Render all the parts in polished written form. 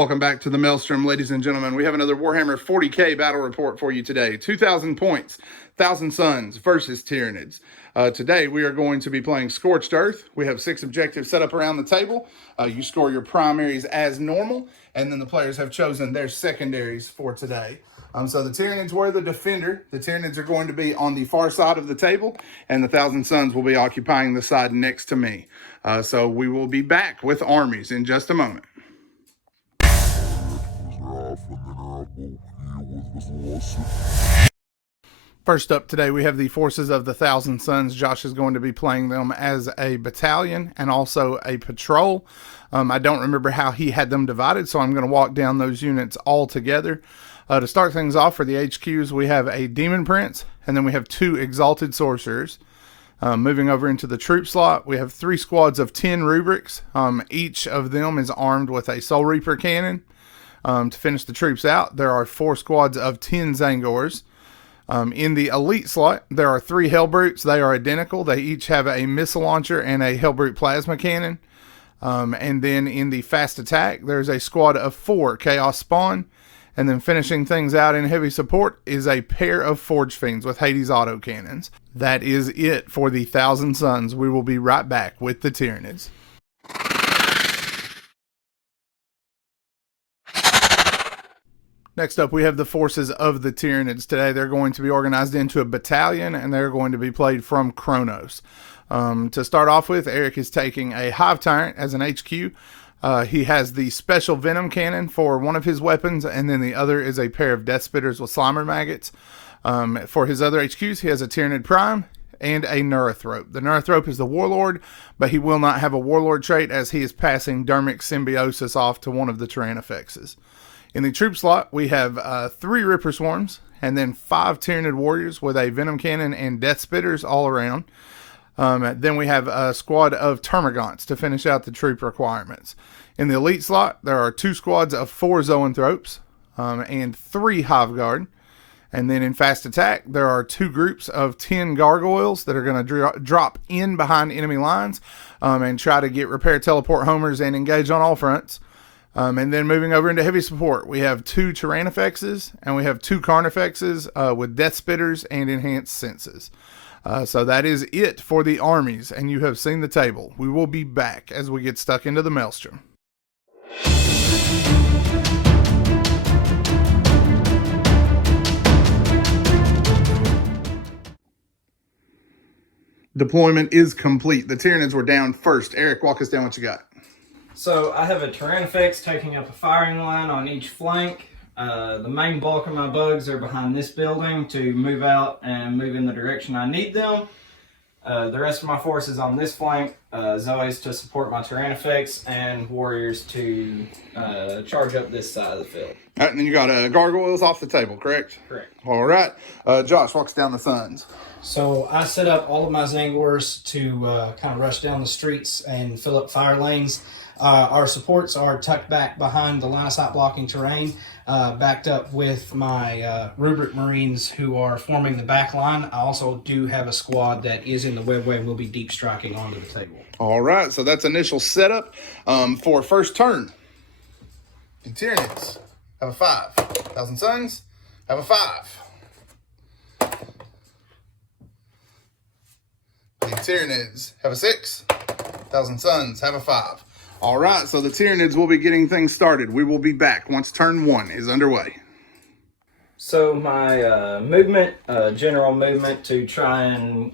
Welcome back to the Maelstrom, ladies and gentlemen. We have another Warhammer 40k battle report for you today. 2,000 points, 1,000 Suns versus Tyranids. Today we are going to be playing Scorched Earth. We have 6 objectives set up around the table. You score your primaries as normal, and then the players have chosen their secondaries for today. So the Tyranids were the defender. The Tyranids are going to be on the far side of the table, and the 1,000 Suns will be occupying the side next to me. So we will be back with armies in just a moment. First up today, we have the forces of the 1,000 Suns. Josh is going to be playing them as a battalion and also a patrol. I don't remember how he had them divided, so I'm going to walk down those units all together. To start things off for the HQs, we have a Demon Prince, and then we have 2 Exalted Sorcerers. Moving over into the troop slot, we have 3 squads of 10 rubrics. Each of them is armed with a Soul Reaper cannon. To finish the troops out, there are 4 squads of 10 Zangors. In the elite slot, there are 3 Hellbrutes. They are identical. They each have a missile launcher and a Hellbrute plasma cannon. And then in the fast attack, there's a squad of 4 Chaos Spawn. And then finishing things out in heavy support is a pair of Forge Fiends with Hades autocannons. That is it for the 1,000 Suns. We will be right back with the Tyranids. Next up, we have the forces of the Tyranids. Today, they're going to be organized into a battalion, and they're going to be played from Kronos. To start off with, Eric is taking a Hive Tyrant as an HQ. He has the special Venom Cannon for one of his weapons, and then the other is a pair of Death Spitters with Slimer Maggots. For his other HQs, he has a Tyranid Prime and a Neurothrope. The Neurothrope is the Warlord, but he will not have a Warlord trait as he is passing Dermic Symbiosis off to one of the Tyrannofexes. In the troop slot, we have 3 Ripper Swarms, and then 5 Tyranid Warriors with a Venom Cannon and Death Spitters all around. Then we have a squad of Termagants to finish out the troop requirements. In the elite slot, there are 2 squads of 4 Zoanthropes and 3 Hive Guard. And then in fast attack, there are 2 groups of 10 Gargoyles that are going to drop in behind enemy lines and try to get repair teleport homers and engage on all fronts. And then moving over into heavy support, we have 2 Tyrannofexes and we have 2 Carnifexes with Death Spitters and Enhanced Senses. So that is it for the armies, and you have seen the table. We will be back as we get stuck into the Maelstrom. Deployment is complete. The Tyranids were down first. Eric, walk us down what you got. So I have a Tyrannofex taking up a firing line on each flank. The main bulk of my bugs are behind this building to move out and move in the direction I need them. The rest of my forces on this flank, Zoes to support my Tyrannofex, and Warriors to charge up this side of the field. All right, and then you got Gargoyles off the table, correct? Correct. All right. Josh, walks down the Suns. So I set up all of my Zangors to kind of rush down the streets and fill up fire lanes. Our supports are tucked back behind the line of sight blocking terrain, backed up with my Rubric Marines who are forming the back line. I also do have a squad that is in the webway and will be deep striking onto the table. All right, so that's initial setup for first turn. The Tyranids have a 5. 1,000 Suns have a 5. The Tyranids have a 6. 1,000 Suns have a 5. All right, so the Tyranids will be getting things started. We will be back once turn 1 is underway. So my movement, general movement to try and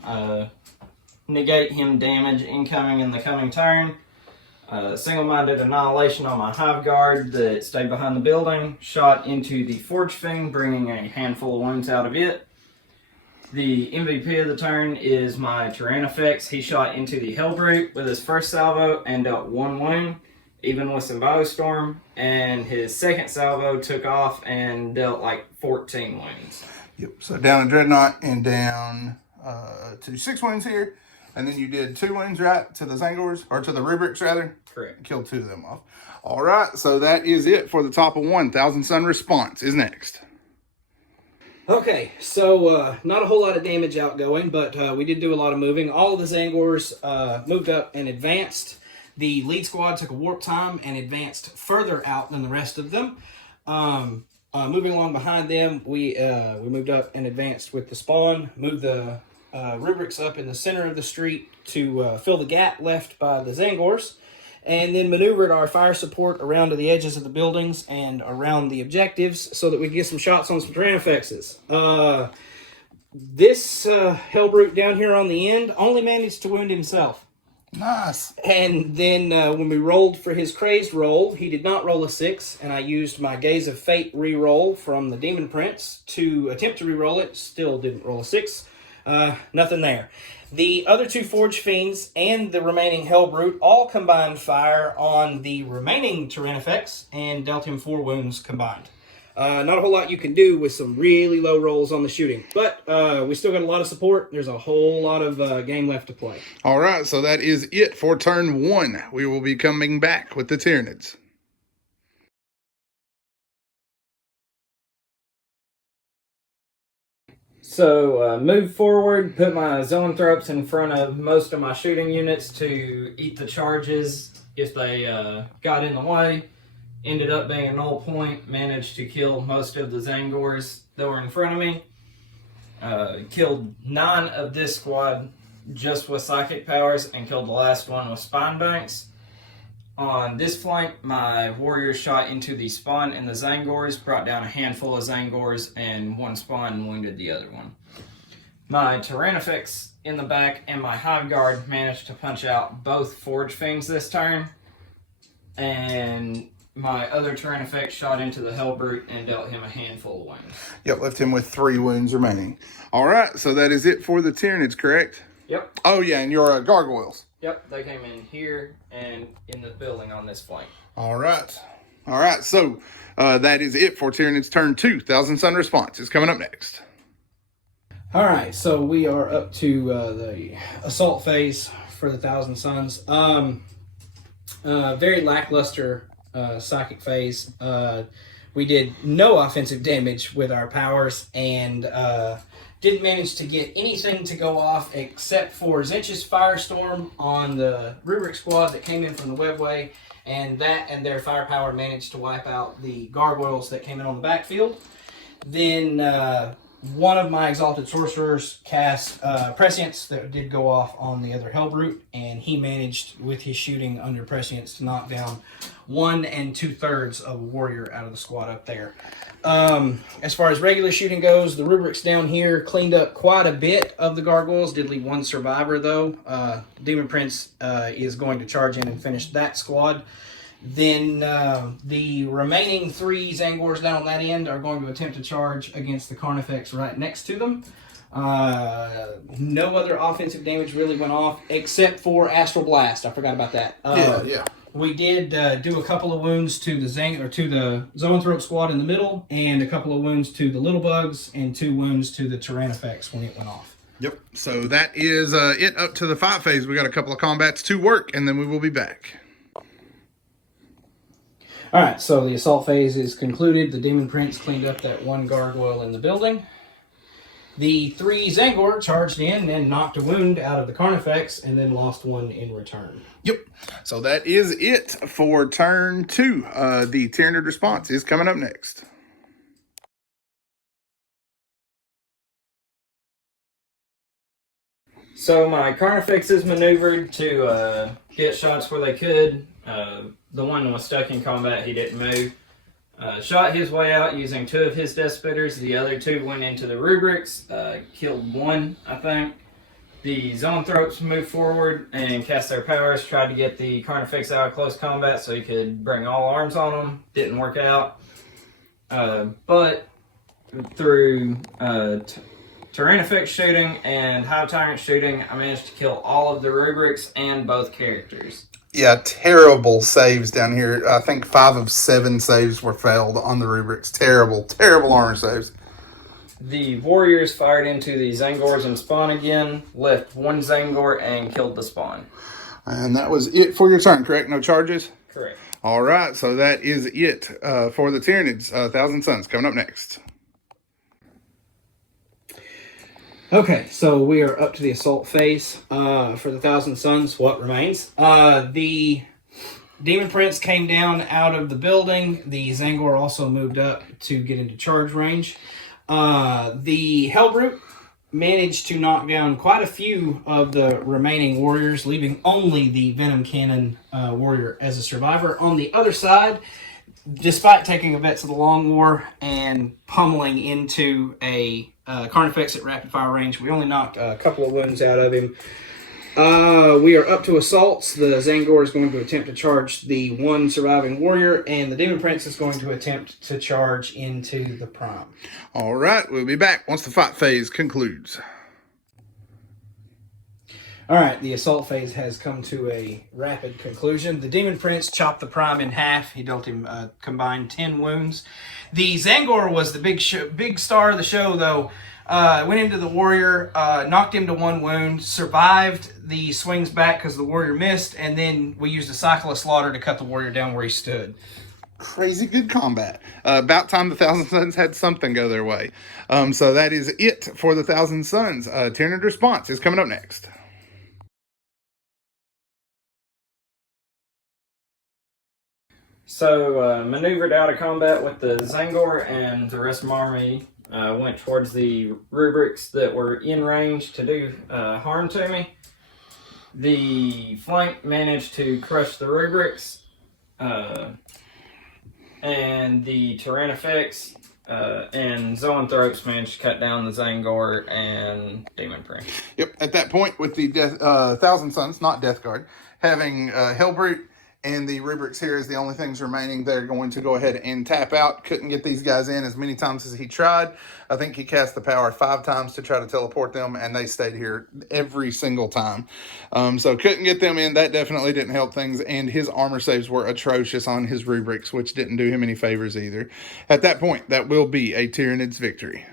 negate him damage incoming in the coming turn. Single-minded annihilation on my Hive Guard that stayed behind the building. Shot into the Forge Fiend, bringing a handful of wounds out of it. The MVP of the turn is my Tyrannofex. He shot into the Hellbrute with his first salvo and dealt 1 wound, even with some Biostorm. And his second salvo took off and dealt like 14 wounds. Yep, so down a Dreadnought and down to 6 wounds here. And then you did 2 wounds, right, to the Zangors, or to the Rubrics, rather? Correct. Killed 2 of them off. All right, so that is it for the top of 1,000 Sun response is next. Okay, so not a whole lot of damage outgoing, but we did do a lot of moving. All of the Zangors moved up and advanced. The lead squad took a warp time and advanced further out than the rest of them. Moving along behind them, we moved up and advanced with the spawn, moved the rubrics up in the center of the street to fill the gap left by the Zangors, and then maneuvered our fire support around to the edges of the buildings and around the objectives so that we could get some shots on some Tyrannifexes. This Hellbrute down here on the end only managed to wound himself. Nice. And then when we rolled for his crazed roll, he did not roll a 6, and I used my Gaze of Fate re-roll from the Demon Prince to attempt to re-roll it. Still didn't roll a 6. Nothing there. The other 2 Forge Fiends and the remaining Hellbrute all combined fire on the remaining Tyrannifex and dealt him 4 wounds combined. Not a whole lot you can do with some really low rolls on the shooting, but we still got a lot of support. There's a whole lot of game left to play. All right, so that is it for turn 1. We will be coming back with the Tyranids. So, move forward, put my Zoanthropes in front of most of my shooting units to eat the charges if they got in the way. Ended up being a null point, managed to kill most of the Zangors that were in front of me. Killed 9 of this squad just with psychic powers and killed the last one with spine banks. On this flank, my warriors shot into the spawn and the Zangors, brought down a handful of Zangors, and 1 spawn wounded the other one. My Tyrannifex in the back and my Hive Guard managed to punch out both Forge Fiends this turn, and my other Tyrannifex shot into the Hellbrute and dealt him a handful of wounds. Yep, left him with 3 wounds remaining. All right, so that is it for the Tyranids, correct? Yep. Oh, yeah, and your gargoyles. Yep, they came in here and in the building on this flank. All right. All right, so that is it for Tyranids turn 2. Thousand Sun response is coming up next. All right, so we are up to the assault phase for the Thousand Suns. Very lackluster psychic phase. We did no offensive damage with our powers and didn't manage to get anything to go off except for Zinch's Firestorm on the Rubric squad that came in from the webway, and that and their firepower managed to wipe out the gargoyles that came in on the backfield. Then one of my Exalted Sorcerers cast Prescience that did go off on the other Hellbrute, and he managed with his shooting under Prescience to knock down 1 2/3 of a warrior out of the squad up there. As far as regular shooting goes, the rubrics down here cleaned up quite a bit of the gargoyles. Did leave 1 survivor though. Demon Prince is going to charge in and finish that squad. Then the remaining 3 Zangors down on that end are going to attempt to charge against the Carnifex right next to them. No other offensive damage really went off except for Astral Blast. I forgot about that. Yeah. We did do a couple of wounds to the Zoanthrope squad in the middle, and a couple of wounds to the Little Bugs, and 2 wounds to the Tyrannifex when it went off. Yep. So that is it up to the fight phase. We got a couple of combats to work, and then we will be back. All right, so the assault phase is concluded. The Demon Prince cleaned up that 1 gargoyle in the building. The 3 Zangor charged in and knocked a wound out of the Carnifex, and then lost 1 in return. Yep. So that is it for turn 2. The Tyranid response is coming up next. So my Carnifexes maneuvered to get shots where they could. The one was stuck in combat, he didn't move. Shot his way out using 2 of his Death Spitters. The other 2 went into the rubrics, killed 1, I think. The Zoanthropes moved forward and cast their powers, tried to get the Carnifex out of close combat so he could bring all arms on them. Didn't work out. But through Tyrannifex shooting and Hive Tyrant shooting, I managed to kill all of the rubrics and both characters. Yeah, terrible saves down here. I think 5 of 7 saves were failed on the rubrics. Terrible armor saves. The warriors fired into the Zangors and spawn again, left 1 Zangor and killed the spawn. And that was it for your turn, correct? No charges? Correct. All right, so that is it for the Tyranids. Thousand Suns coming up next. Okay, so we are up to the assault phase for the Thousand Suns. What remains? The Demon Prince came down out of the building. The Zangor also moved up to get into charge range. The Hellbrute managed to knock down quite a few of the remaining warriors, leaving only the Venom Cannon warrior as a survivor. On the other side, despite taking a vet to the Long War and pummeling into a Carnifex at rapid fire range, we only knocked a couple of wounds out of him. We are up to assaults. The Zangor is going to attempt to charge the one surviving warrior, and the Demon Prince is going to attempt to charge into the Prime. All right, we'll be back once the fight phase concludes. All right, the assault phase has come to a rapid conclusion. The Demon Prince chopped the Prime in half. He dealt him combined 10 wounds. The Zangor was the big star of the show, though. Went into the warrior, knocked him to 1 wound, survived the swings back because the warrior missed, and then we used a cycle of slaughter to cut the warrior down where he stood. Crazy good combat. About time the Thousand Suns had something go their way. So that is it for the Thousand Suns. Tyranid response is coming up next. So, maneuvered out of combat with the Zangor, and the rest of my army went towards the rubrics that were in range to do harm to me. The flank managed to crush the rubrics, and the Tyrannifex and Zoanthropes managed to cut down the Zangor and Demon Prince. Yep, at that point with the Thousand Suns, not Death Guard, having Hellbrute and the rubrics here is the only things remaining. They're going to go ahead and tap out. Couldn't get these guys in as many times as he tried. I think he cast the power 5 times to try to teleport them, and they stayed here every single time. So couldn't get them in. That definitely didn't help things, and his armor saves were atrocious on his rubrics, which didn't do him any favors either. At that point, that will be a Tyranid's victory.